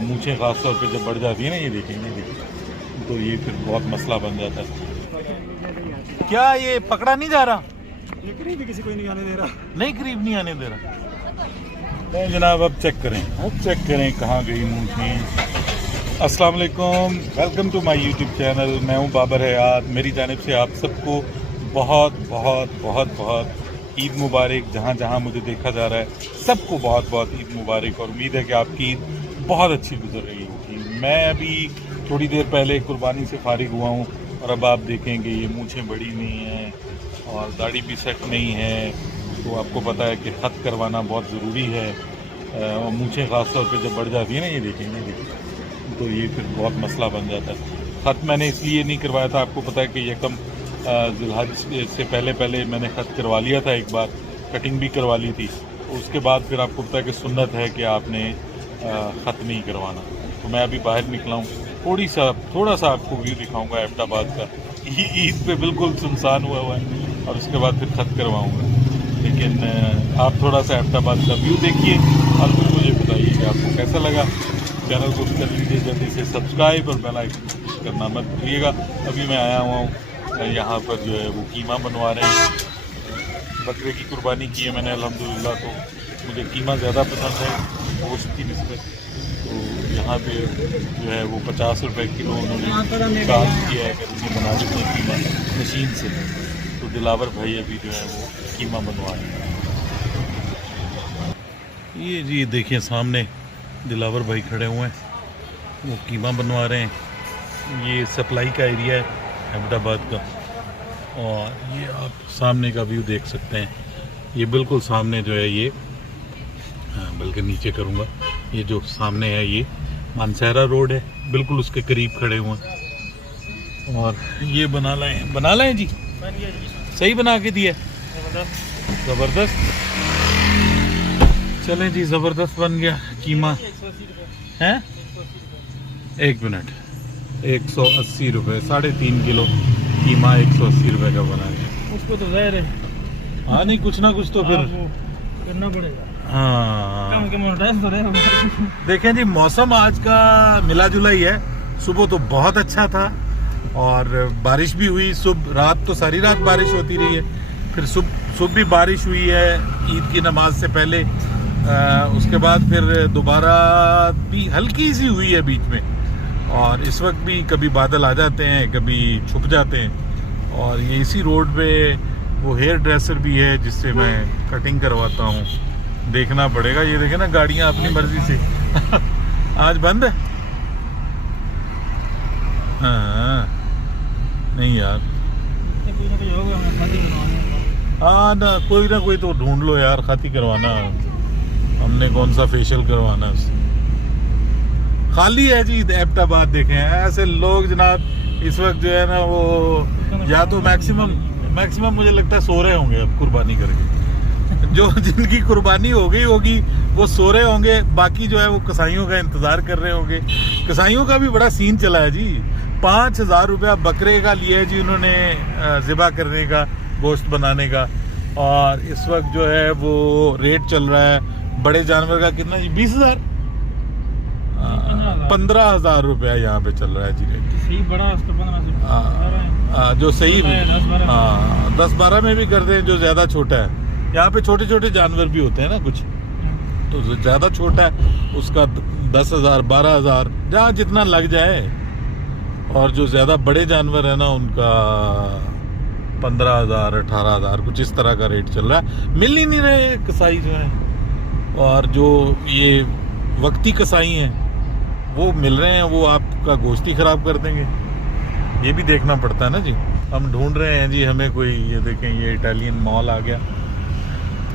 मूछें ख़ास तौर पे जब बढ़ जाती है ना, ये देखेंगे तो ये फिर बहुत मसला बन जाता है। क्या ये पकड़ा नहीं जा रहा? ये करीब भी किसी को नहीं आने दे रहा। नहीं, करीब नहीं आने दे रहा। तो जनाब अब चेक करें कहाँ गई मूछें। अस्सलाम वालेकुम, welcome to my YouTube channel. मैं हूँ बाबर हयात। मेरी जानिब से आप सबको बहुत बहुत बहुत बहुत ईद मुबारक। जहाँ जहाँ मुझे देखा जा रहा है सबको बहुत बहुत ईद मुबारक, और उम्मीद है कि आपकी ईद बहुत अच्छी गुजर रही होगी। मैं अभी थोड़ी देर पहले कुर्बानी से फारिग हुआ हूँ, और अब आप देखेंगे ये मूछें बड़ी नहीं हैं और दाढ़ी भी सेट नहीं है। तो आपको पता है कि खत करवाना बहुत ज़रूरी है, और मूछें ख़ास तौर पे जब बढ़ जाती है ना, ये देखेंगे तो ये फिर बहुत मसला बन जाता है। ख़त मैंने इसलिए नहीं करवाया था, आपको पता है कि यकम ज़ुल्हज से पहले मैंने ख़त करवा लिया था, एक बार कटिंग भी करवा ली थी। उसके बाद फिर आपको पता है कि सुन्नत है कि आपने ख़त नहीं करवाना। तो मैं अभी बाहर निकला हूँ, थोड़ा सा आपको व्यू दिखाऊंगा एबटाबाद का। ईद पे बिल्कुल सुनसान हुआ है, और उसके बाद फिर ख़त करवाऊँगा। लेकिन आप थोड़ा सा एबटाबाद का व्यू देखिए और फिर मुझे बताइए कि आपको कैसा लगा। चैनल को कर लीजिए जल्दी से सब्सक्राइब, और बेल आइकन पुश करना मत भूलिएगा। अभी मैं आया हुआ हूँ यहाँ पर, जो है वो कीमा बनवा रहे हैं। बकरे की कुर्बानी की है मैंने अल्हम्दुलिल्लाह, तो मुझे कीमा ज़्यादा पसंद है गोश्त की निस्बत। तो यहाँ पे जो है वो 50 रुपये किलो उन्होंने चार्ज किया है कि उन्हें बना देते हैं कीमा मशीन से। तो दिलावर भाई अभी जो है वो कीमा बनवा रहे हैं। ये जी देखिए सामने दिलावर भाई खड़े हुए हैं, वो कीमा बनवा रहे हैं। ये सप्लाई का एरिया है एबटाबाद का, और ये आप सामने का व्यू देख सकते हैं। ये बिल्कुल सामने जो है ये, बल्कि नीचे करूँगा, ये जो सामने है ये मानसहरा रोड है, बिल्कुल उसके करीब खड़े हुए हैं। और ये बना लें जी, सही बना के दिया, ज़बरदस्त। चलें जी, ज़बरदस्त बन गया कीमा है। 1 मिनट, 180 रुपये, 3.5 किलो कीमा 180 रुपये का बना है। उसको तो ज़ाहिर है, हाँ नहीं, कुछ ना कुछ तो फिर करना पड़ेगा। हाँ तो देखें जी, मौसम आज का मिला जुला ही है। सुबह तो बहुत अच्छा था और बारिश भी हुई, सुबह रात तो सारी रात बारिश होती रही है, फिर सुबह भी बारिश हुई है ईद की नमाज से पहले। उसके बाद फिर दोबारा भी हल्की सी हुई है बीच में, और इस वक्त भी कभी बादल आ जाते हैं, कभी छुप जाते हैं। और ये इसी रोड पे वो हेयर ड्रेसर भी है जिससे मैं कटिंग करवाता हूँ, देखना पड़ेगा। ये देखे ना, गाड़ियाँ अपनी मर्जी से आज बंद है। हाँ नहीं यार, हाँ ना कोई तो ढूंढ लो यार, खाती करवाना। हमने कौन सा फेशियल करवाना है उससे। खाली है जी एबटाबाद, देखें ऐसे लोग जनाब इस वक्त जो है ना, वो या तो मैक्सिमम मुझे लगता है सो रहे होंगे अब कुर्बानी करके। जो जिनकी कुर्बानी हो गई होगी वो सो रहे होंगे, बाकी जो है वो कसाईयों का इंतज़ार कर रहे होंगे। कसाईयों का भी बड़ा सीन चला है जी। 5000 रुपया बकरे का लिया है जी उन्होंने ज़िबा करने का, गोश्त बनाने का। और इस वक्त जो है वो रेट चल रहा है बड़े जानवर का कितना जी, 20,000 15,000 रुपया यहाँ पे चल रहा है जी रेट। सही बड़ा जो सही 10-12 में भी करते हैं, जो ज़्यादा छोटा है। यहाँ पे छोटे छोटे जानवर भी होते हैं ना कुछ, तो जो ज़्यादा छोटा है उसका 10,000 12,000 जहाँ जितना लग जाए, और जो ज़्यादा बड़े जानवर है ना उनका 15,000 18,000 कुछ इस तरह का रेट चल रहा है। मिल ही नहीं रहे कसाई जो है, और जो ये वक्ती कसाई हैं वो मिल रहे हैं, वो आपका गोश्त ही ख़राब कर देंगे। ये भी देखना पड़ता है ना जी। हम ढूंढ रहे हैं जी हमें कोई, ये देखें ये इटालियन मॉल आ गया,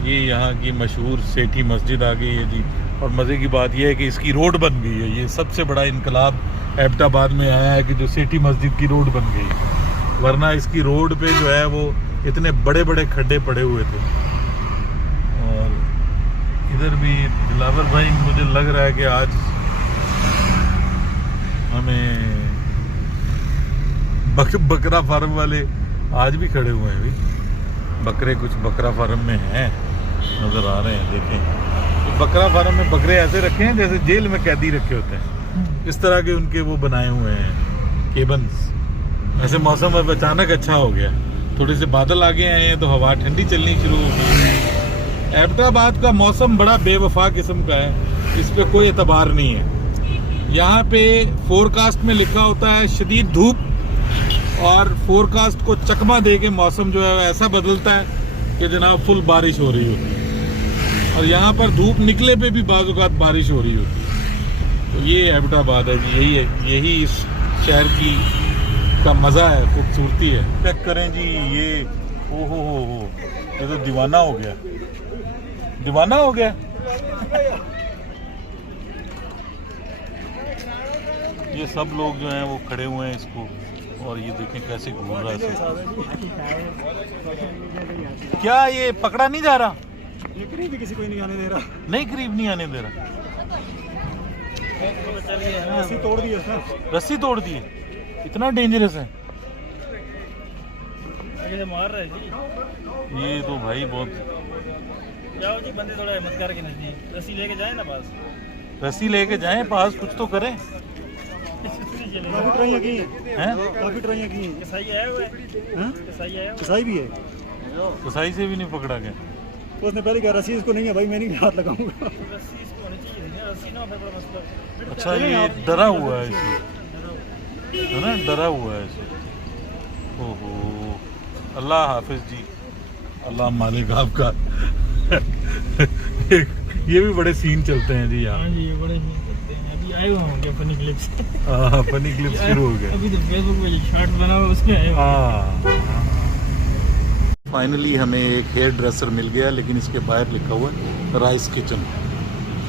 ये यहाँ की मशहूर सेठी मस्जिद आ गई है जी। और मज़े की बात यह है कि इसकी रोड बन गई है। ये सबसे बड़ा इनकलाब एबटाबाद में आया है कि जो सेठी मस्जिद की रोड बन गई है, वरना इसकी रोड पे जो है वो इतने बड़े बड़े खड्डे पड़े हुए थे। और इधर भी दिलावर भाई, मुझे लग रहा है कि आज हमें बकरा फार्म वाले आज भी खड़े हुए हैं। भी बकरे कुछ बकरा फार्म में हैं, नज़र आ रहे हैं। देखें बकरा फार्म में बकरे ऐसे रखे हैं जैसे जेल में कैदी रखे होते हैं, इस तरह के उनके वो बनाए हुए हैं केबन्स। ऐसे मौसम अब अचानक अच्छा हो गया, थोड़े से बादल आगे आए हैं तो हवा ठंडी चलनी शुरू हो गई। एबटाबाद का मौसम बड़ा बेवफा किस्म का है, इस पे कोई एतबार नहीं है। यहाँ पे फोरकास्ट में लिखा होता है शदीद धूप, और फोरकास्ट को चकमा दे के मौसम जो है ऐसा बदलता है कि जनाब फुल बारिश हो रही होती है, और यहाँ पर धूप निकले पे भी बाज़ औक़ात बारिश हो रही होती है। तो ये एबटाबाद है जी, यही इस शहर की का मज़ा है, खूबसूरती है। चेक करें जी, ये ओ हो, ये तो दीवाना हो गया, दीवाना हो गया। ये सब लोग जो हैं वो खड़े हुए हैं इसको, और ये देखें कैसे घूम रहा है। क्या ये पकड़ा नहीं जा रहा? ये करीब भी किसी को नहीं आने दे रहा। नहीं, करीब नहीं आने दे रहा। रस्सी तोड़ दी उसने। रस्सी तोड़ दी, इतना डेंजरस है आगे से मार रहा है जी। ये तो भाई बहुत। जाओ जी, बंदे थोड़ा हिम्मत करके नजदीक रस्सी लेके जाए ना पास। रस्सी लेके जाएं पास, कुछ तो करें। काफी ट्राइयां की हैं? काफी ट्राइयां की। कसाई आया हुआ है। हैं? कसाई आया हुआ है। कसाई भी है। कसाई से भी नहीं पकड़ा गया। उसने पहले कहा रस्सी इसको नहीं है भाई, मैं नहीं हाथ लगाऊंगा। रस्सी इसको होनी चाहिए, रस्सी ना हो फिर बड़ा मसला। अच्छा, ये डरा हुआ है इसमें, है ना, डरा हुआ है इसमें। ओहो, अल्लाह हाफिज जी, अल्लाह मालिक आपका। ये भी बड़े सीन चलते हैं जी यहाँ। हाँ जी, ये बड़े सीन चलते हैं। अभी आए हुए होंगे फनी क्लिप्स। हाँ, फनी क्लिप शुरू हो गया। अभी तो फेसबुक पे शॉर्ट बना हुआ उसमें आए हुए। हाँ, फाइनली हमें एक हेयर ड्रेसर मिल गया, लेकिन इसके बाहर लिखा हुआ है राइस किचन,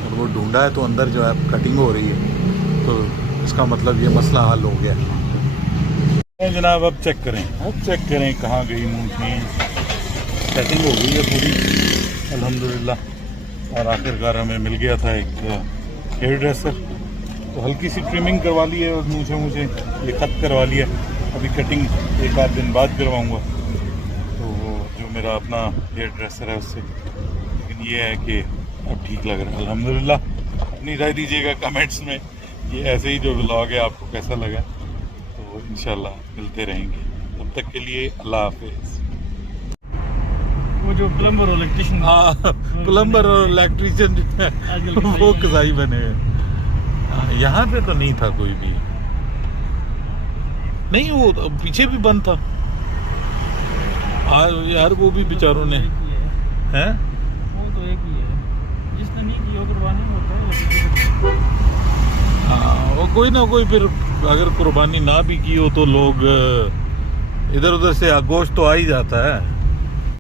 और वो ढूंढा है तो अंदर जो है कटिंग हो रही है, तो इसका मतलब ये मसला हल हो गया। जनाब अब चेक करें, कहाँ गई मूंछें। सेटिंग हो गई है पूरी अल्हम्दुलिल्लाह, और आखिरकार हमें मिल गया था एक हेयर ड्रेसर। तो हल्की सी ट्रिमिंग करवा ली है और मूंछें ये खत करवा लिया। अभी कटिंग एक आध दिन बाद करवाऊँगा, तो जो मेरा अपना हेयर ड्रेसर है उससे। लेकिन ये है कि अब ठीक लग रहा है अल्हम्दुलिल्लाह। अपनी राय दीजिएगा कमेंट्स में, ये ऐसे ही जो व्लॉग है आपको कैसा लगा। तो इंशाल्लाह मिलते रहेंगे, तब तक के लिए अल्लाह हाफिज़। वो जो प्लम्बर और इलेक्ट्रिशियन। हाँ, प्लम्बर और इलेक्ट्रिशियन वो कसाई बने हैं। यहाँ पे तो नहीं था कोई भी, नहीं, वो पीछे भी बंद था यार, वो भी बेचारों ने हैं। वो तो एक ही है, जिसने नहीं किया कुर्बानी होता है। हाँ, वो कोई ना कोई, फिर अगर कुर्बानी ना भी की हो तो लोग इधर उधर से गोश्त तो आ ही जाता है।